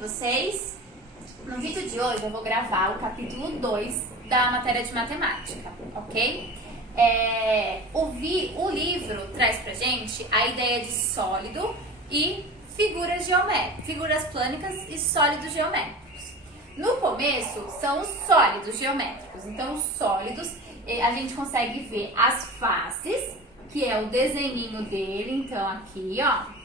vocês? No vídeo de hoje eu vou gravar o capítulo 2 da matéria de matemática, ok? O livro traz pra gente a ideia de sólido e figuras geométricas, figuras plânicas e sólidos geométricos. No começo são os sólidos geométricos, então os sólidos a gente consegue ver as faces, que é o desenhinho dele, então aqui ó,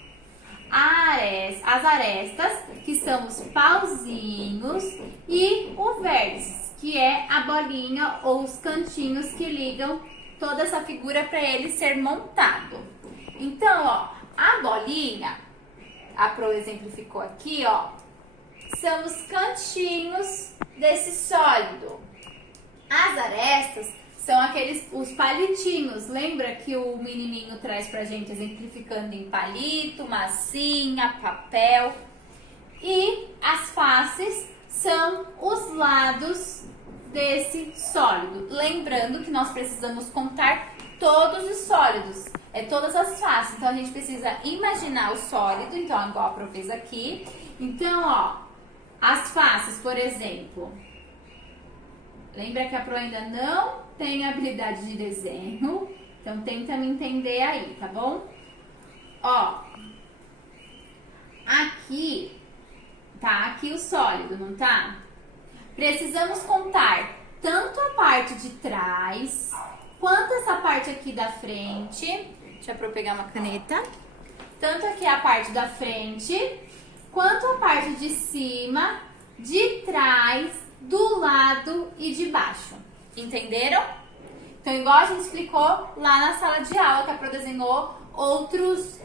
as arestas, que são os pauzinhos, e o vértice, que é a bolinha ou os cantinhos que ligam toda essa figura para ele ser montado. Então, ó, a bolinha, a Pro exemplificou aqui, ó, são os cantinhos desse sólido. As arestas são os palitinhos. Lembra que o menininho traz pra gente exemplificando em palito, massinha, papel. E as faces são os lados desse sólido. Lembrando que nós precisamos contar todos os sólidos, todas as faces. Então a gente precisa imaginar o sólido, então igual a Pro fez aqui. Então, ó, as faces, por exemplo. Lembra que a Pro ainda não tem habilidade de desenho, então tenta me entender aí, tá bom? Ó, aqui o sólido, não tá? Precisamos contar tanto a parte de trás, quanto essa parte aqui da frente. Deixa eu pegar uma caneta. Tanto aqui a parte da frente, quanto a parte de cima, de trás, do lado e de baixo. Entenderam? Então, igual a gente explicou lá na sala de aula, que a Pro desenhou outros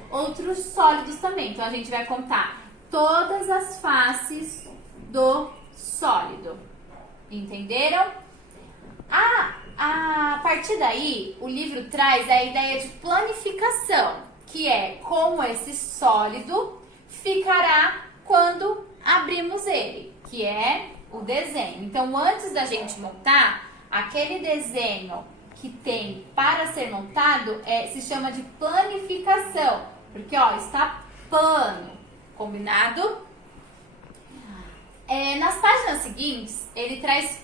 sólidos também. Então, a gente vai contar todas as faces do sólido. Entenderam? A partir daí, o livro traz a ideia de planificação, que é como esse sólido ficará quando abrimos ele, que é o desenho. Então, antes da gente montar, aquele desenho que tem para ser montado se chama de planificação, porque ó, está plano, combinado? Nas páginas seguintes, ele traz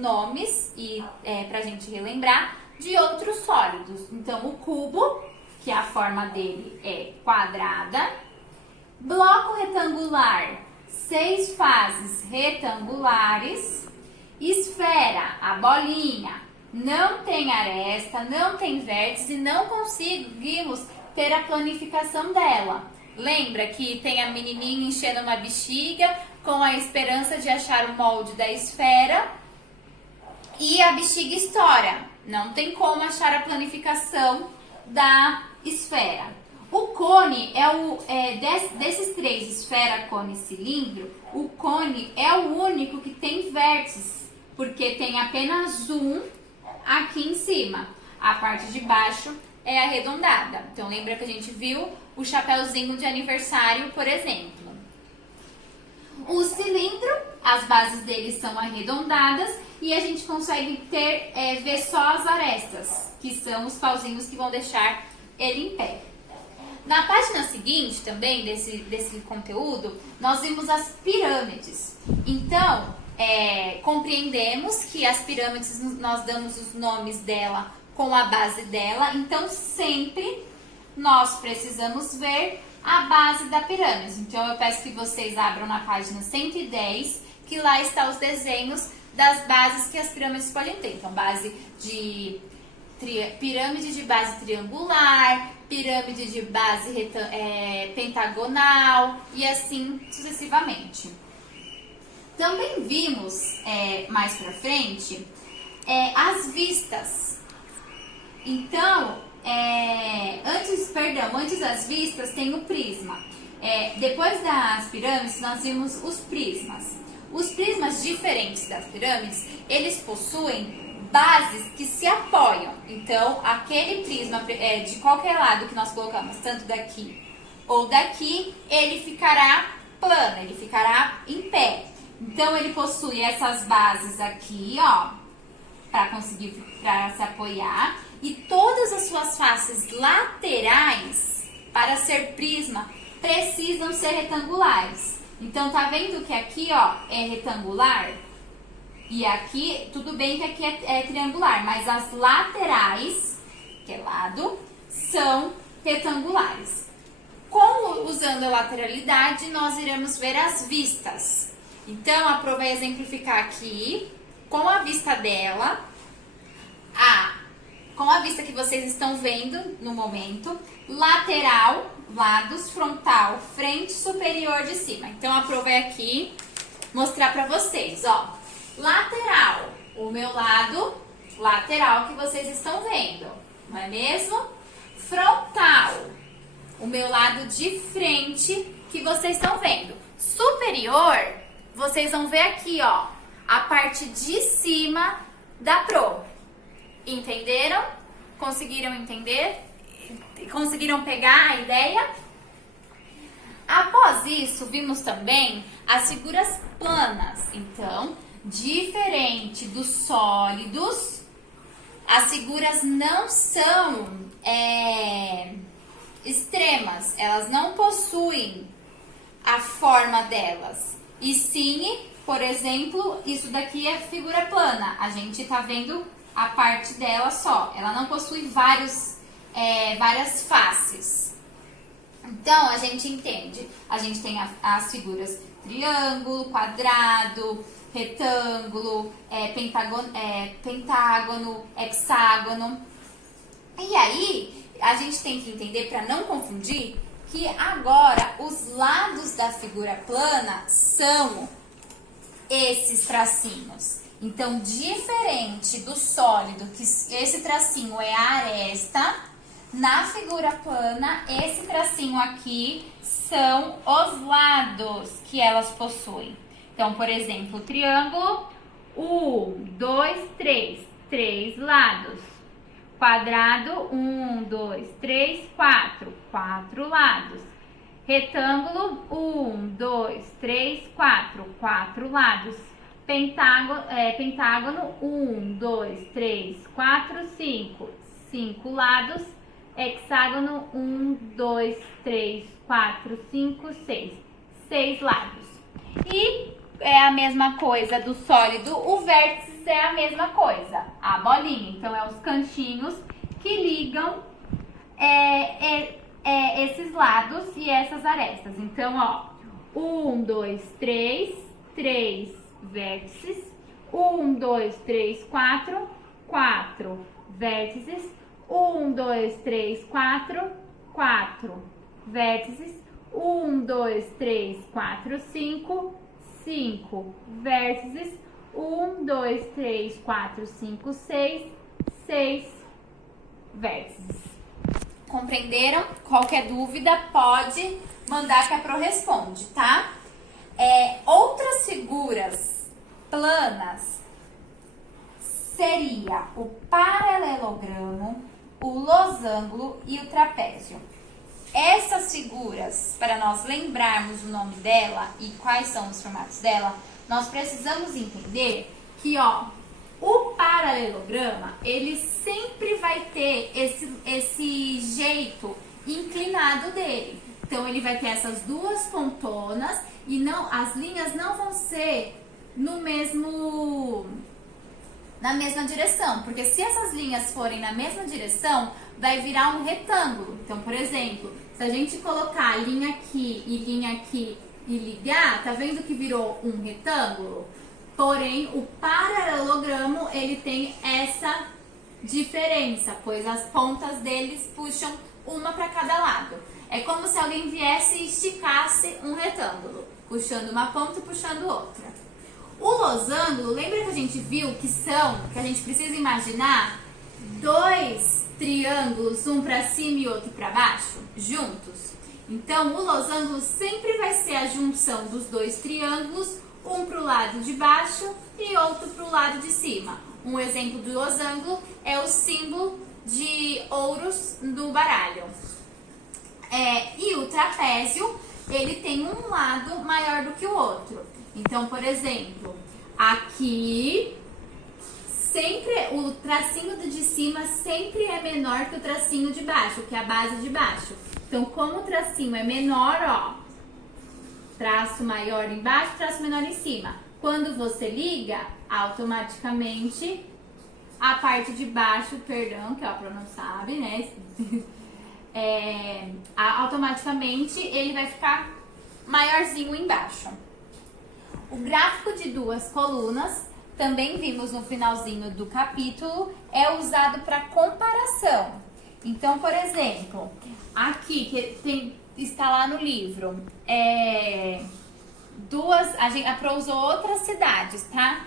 nomes e pra gente relembrar de outros sólidos. Então, o cubo, que a forma dele é quadrada, bloco retangular, 6 faces retangulares, esfera, a bolinha, não tem aresta, não tem vértice, não conseguimos ter a planificação dela. Lembra que tem a menininha enchendo uma bexiga com a esperança de achar o molde da esfera e a bexiga estoura. Não tem como achar a planificação da esfera. O cone desses três, esfera, cone e cilindro, o cone é o único que tem vértices, porque tem apenas um aqui em cima. A parte de baixo é arredondada. Então, lembra que a gente viu o chapéuzinho de aniversário, por exemplo. O cilindro, as bases dele são arredondadas e a gente consegue ver só as arestas, que são os pauzinhos que vão deixar ele em pé. Na página seguinte, também, desse conteúdo, nós vimos as pirâmides. Então, compreendemos que as pirâmides, nós damos os nomes dela com a base dela. Então, sempre nós precisamos ver a base da pirâmide. Então, eu peço que vocês abram na página 110, que lá estão os desenhos das bases que as pirâmides podem ter. Então, pirâmide de base triangular, pirâmide de base pentagonal e assim sucessivamente. Também vimos mais pra frente as vistas. Então, antes das vistas tem o prisma. Depois das pirâmides nós vimos os prismas. Os prismas diferentes das pirâmides, eles possuem bases que se apoiam. Então, aquele prisma de qualquer lado que nós colocamos, tanto daqui ou daqui, ele ficará plano, ele ficará em pé. Então, ele possui essas bases aqui, ó, para se apoiar. E todas as suas faces laterais, para ser prisma, precisam ser retangulares. Então, tá vendo que aqui, ó, é retangular? E aqui, tudo bem que aqui é triangular, mas as laterais, que é lado, são retangulares. Usando a lateralidade, nós iremos ver as vistas. Então, a Pro vai exemplificar aqui, com a vista dela, com a vista que vocês estão vendo no momento, lateral, lados, frontal, frente, superior de cima. Então, a Pro vai aqui mostrar pra vocês, ó. Lateral, o meu lado lateral que vocês estão vendo, não é mesmo? Frontal, o meu lado de frente que vocês estão vendo. Superior, vocês vão ver aqui, ó, a parte de cima da Pro. Entenderam? Conseguiram entender? Conseguiram pegar a ideia? Após isso, vimos também as figuras planas. Então, diferente dos sólidos, as figuras não são extremas, elas não possuem a forma delas. E sim, por exemplo, isso daqui é figura plana, a gente tá vendo a parte dela só, ela não possui várias faces. Então, a gente entende, a gente tem as figuras triângulo, quadrado, retângulo, pentágono, hexágono. E aí, a gente tem que entender, para não confundir, que agora os lados da figura plana são esses tracinhos. Então, diferente do sólido, que esse tracinho é a aresta, na figura plana, esse tracinho aqui são os lados que elas possuem. Então, por exemplo, triângulo, 1, 2, 3, 3 lados. Quadrado, 1, 2, 3, 4, 4 lados. Retângulo, 1, 2, 3, 4, 4 lados. Pentágono, 1, 2, 3, 4, 5, 5 lados. Hexágono, 1, 2, 3, 4, 5, 6, 6 lados. E é a mesma coisa do sólido, o vértice é a mesma coisa, a bolinha. Então, é os cantinhos que ligam esses lados e essas arestas. Então, ó, 1, 2, 3, 3 vértices, 1, 2, 3, 4, 4 vértices, 1, 2, 3, 4, 4 vértices, 1, 2, 3, 4, 5, 5 vértices, 1, 2, 3, 4, 5, 6, 6 vértices. Compreenderam? Qualquer dúvida pode mandar que a Pro responde, tá? Outras figuras planas seria o paralelogramo, o losango e o trapézio. Essas figuras, para nós lembrarmos o nome dela e quais são os formatos dela, nós precisamos entender que, ó, o paralelograma, ele sempre vai ter esse jeito inclinado dele. Então, ele vai ter essas duas pontonas e as linhas não vão ser na mesma direção, porque se essas linhas forem na mesma direção, vai virar um retângulo. Então, por exemplo, se a gente colocar linha aqui e ligar, tá vendo que virou um retângulo? Porém, o paralelogramo, ele tem essa diferença, pois as pontas deles puxam uma para cada lado. É como se alguém viesse e esticasse um retângulo, puxando uma ponta e puxando outra. O losango, lembra que a gente viu que a gente precisa imaginar dois triângulos, um para cima e outro para baixo, juntos? Então, o losango sempre vai ser a junção dos dois triângulos, um para o lado de baixo e outro para o lado de cima. Um exemplo do losango é o símbolo de ouros do baralho. E o trapézio, ele tem um lado maior do que o outro. Então, por exemplo, aqui, sempre o tracinho de cima sempre é menor que o tracinho de baixo, que é a base de baixo. Então, como o tracinho é menor, ó, traço maior embaixo, traço menor em cima. Quando você liga, automaticamente a parte de baixo, perdão, que a Pro não sabe, né? Automaticamente ele vai ficar maiorzinho embaixo. O gráfico de duas colunas, também vimos no finalzinho do capítulo, é usado para comparação. Então, por exemplo, aqui que está lá no livro, a Pro usou outras cidades, tá?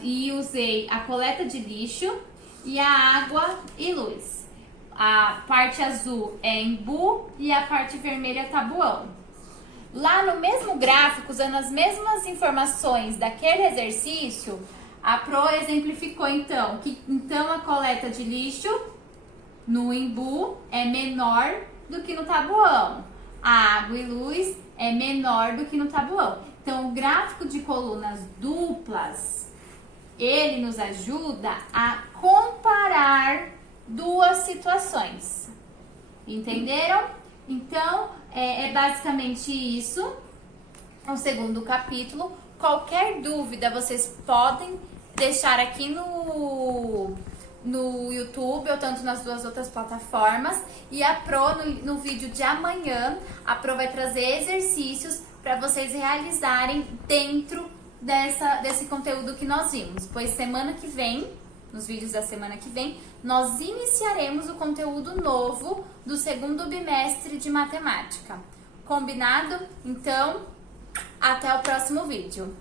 E usei a coleta de lixo e a água e luz. A parte azul é Embu e a parte vermelha é Tabuão. Lá no mesmo gráfico, usando as mesmas informações daquele exercício, a Pro exemplificou então que a coleta de lixo no Embu é menor do que no Tabuão. A água e luz é menor do que no Tabuão. Então, o gráfico de colunas duplas, ele nos ajuda a comparar duas situações. Entenderam? Então, é basicamente isso. O segundo capítulo. Qualquer dúvida, vocês podem deixar aqui no YouTube ou tanto nas duas outras plataformas. E a Pro, no vídeo de amanhã, a Pro vai trazer exercícios para vocês realizarem dentro desse conteúdo que nós vimos. Pois semana que vem, nos vídeos da semana que vem, nós iniciaremos o conteúdo novo do segundo bimestre de matemática. Combinado? Então, até o próximo vídeo.